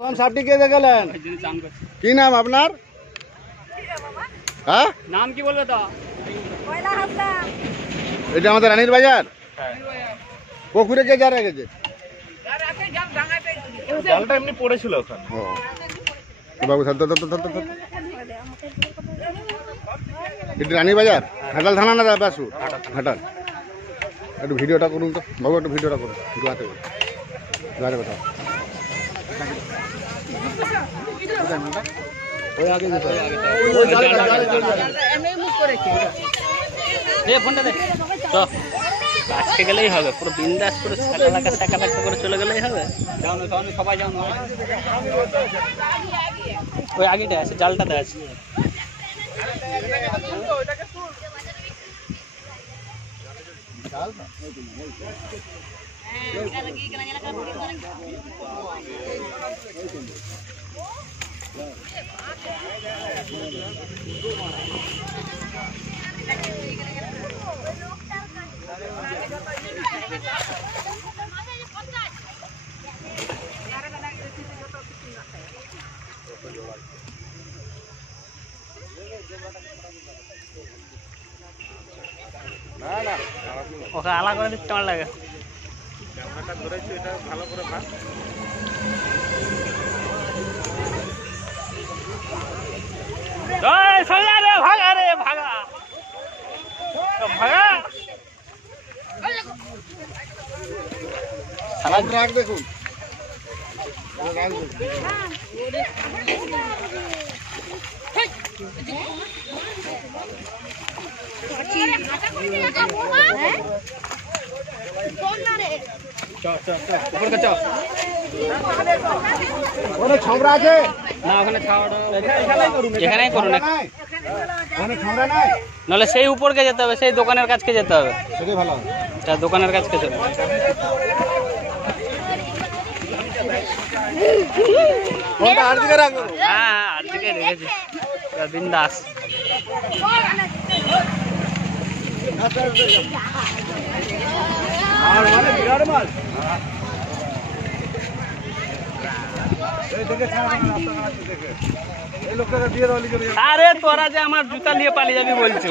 কোন সাপটি কে দেখালেন? কি নাম আপনার? হ্যাঁ, নাম কি বলবে তো? এটা আমাদের রানীর বাজার। পুকুরে কে যা রেখেছে? জালটা এমনি পড়েছিল ওখানে। বাবু এটা রানীর বাজার, ঘাটাল থানা না ব্যাসু? ঘাটাল। একটু ভিডিওটা করুন তো বাবু, একটু ভিডিওটা করুন। দোয়াতে দোয়ারে কথা ওই আগে ফোনটা দে তো আজকে গেলেই হবে, পুরো বিন্দাস পুরো শাখা করে চলে গেলেই হবে। যাও না সবাই যাও না, ওই আগেটা আছে, জালটাতে আছে। ওকে আলাদা করে দিতে আমার লাগে। ক্যামেরাটা ধরেছি, এটা ভালো করে ভাগ। ভাগা রে ভাগা ভাগা রাগ দেখুন। ওখানে ছমরা আছে না, ওখানে এখানেই করুন, নাহলে সেই উপরকে যেতে হবে, সেই দোকানের কাছকে যেতে হবে। সেটাই ভালো হবে। দোকানের কাছকে চলে। আর দিকে রাখবো। হ্যাঁ, আর দিকে রেখেছি বিন্দাস। আরে তোরা যে আমার জুতা নিয়ে পালিয়ে যাবি বলছো?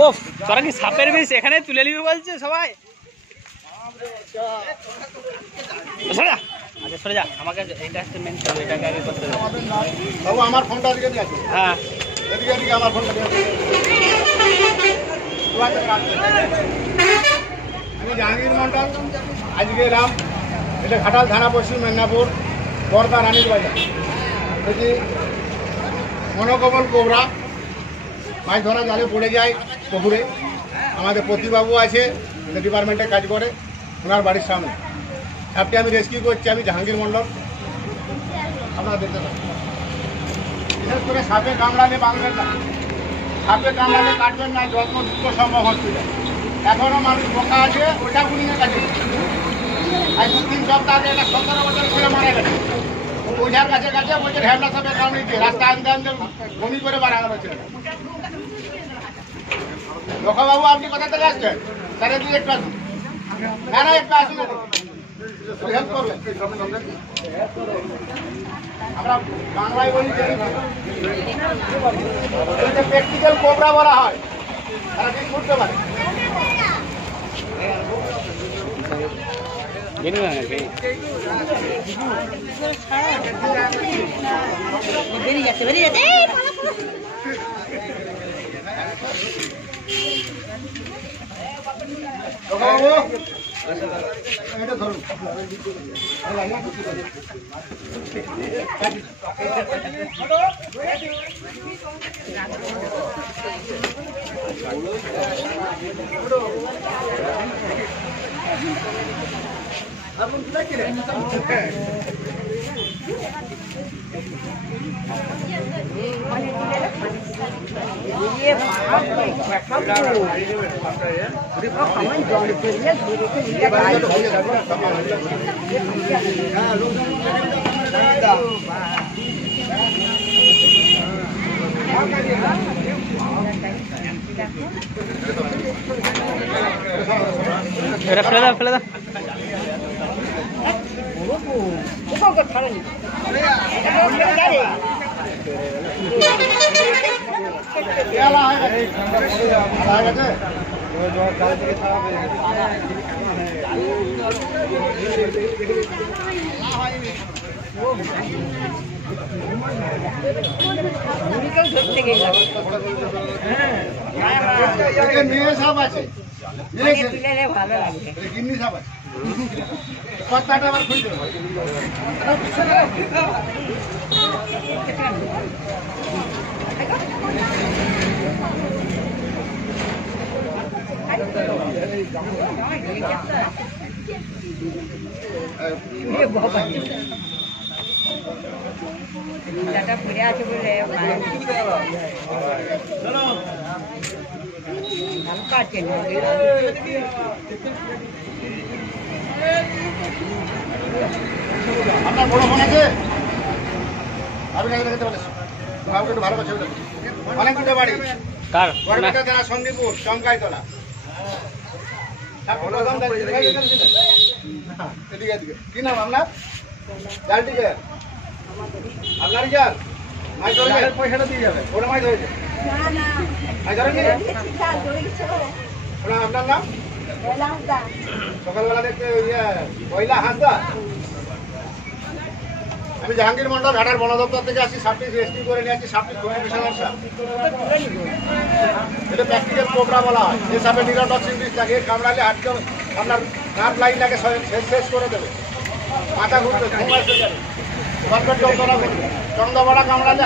ও তোরা কি সাপের বিষ এখানে তুলে নিবি বলছে সবাই? আগে সরে যা, আমাকে এটা হচ্ছে মেন, এটাকে আগে করতে হবে। বাবু আমার ফোনটা দিকে দিয়ে আসো। হ্যাঁ, এদিকে এদিকে আমার ফোনটা দিয়ে আসো। আমি জাহাঙ্গীর মন্ডল, আজকে এলাম এটা ঘাটাল থানা, পশ্চিম মেদিনীপুর, বর্দা রানীর বাজার। দেখি মনোকমল কোবরা মাছ ধরা জালে পড়ে যায় পুকুরে। আমাদের প্রতিবাবু আছে, ডিপার্টমেন্টে কাজ করে, ওনার বাড়ির সামনে সাপটি আমি রেস্কিউ করছি। আমি জাহাঙ্গীর মন্ডল। আপনারা দেখতে পাবেন, বিশেষ করে সাপে কামড়ালে বাঁধবেন না, সাপে কামড়ালে কাটবেন না, যত দ্রুত সম্ভব হসপিটাল। এখনো মানুষ বোকা আছে, ওটা গুলিয়ে কাটে। আজ 2-3 সপ্তাহ আগে একটা 17 বছর ছেলে মারা গেছে ওঝার কাছে কাছে, বলছে ঢ্যাবলা সাপের কামড়িয়েছে, রাস্তা আনতে আনতে বমি করে মারা গেল ছেলেটা। লোকাবাবু আপনি কোথা থেকে আসছেন? স্যার এদিকে একটু আসুন। না না, একটু আসুন, হেল্প করবেন। আমরা বাংলায় বলি প্র্যাকটিক্যাল কোবরা বলা হয়, তারা ঠিক করতে পারে। বেরিয়ে যাচ্ছে এটা ধরুন। ফেলে দাও মেয়ে সাপ আছে, ভালো লাগবে। গিন্নি সাপ আছে, কথাটা আবার খুঁজতে হবে। দাদা পড়ে আছে বলে ভালো কাটছে না। আপনার বড় ফোন আছে? আপনি নাকি দেখাতে পারেন? বাবুকে একটু ভালো করে ছবি দেখুন। অনেকগুলো বাড়ি, কার গড়বেতা থানা, সন্দীপুর, চমকাইতলা। এদিকে এদিকে। কি নাম আপনার? জালটিকে আপনারই জাল? মাছ ধরেছে? পয়সাটা দিয়ে যাবে। ওরা মাছ ধরেছে? মাছ ধরেনি? আপনার নাম? সকালবেলা দেখতে পয়লা হাঁসদা। আমি জাহাঙ্গীর মন্ডল, ঘাটার বন দপ্তর থেকে আসি। সাপটি রেস্টি করে নিয়ে আসছি। সাপটি খুবই বিষাক্ত সাপ। এটা প্র্যাকটিক্যাল কোবরা বলা হয়। যে সাপে নিরোটক্সিন বিষ থাকে, কামড়ালে হাটকে আপনার নার্ভ লাইনটাকে শেষ করে দেবে, মাথা ঘুরবে, ঘুম আসবে, চন্দ্রবড়া কামড়ালে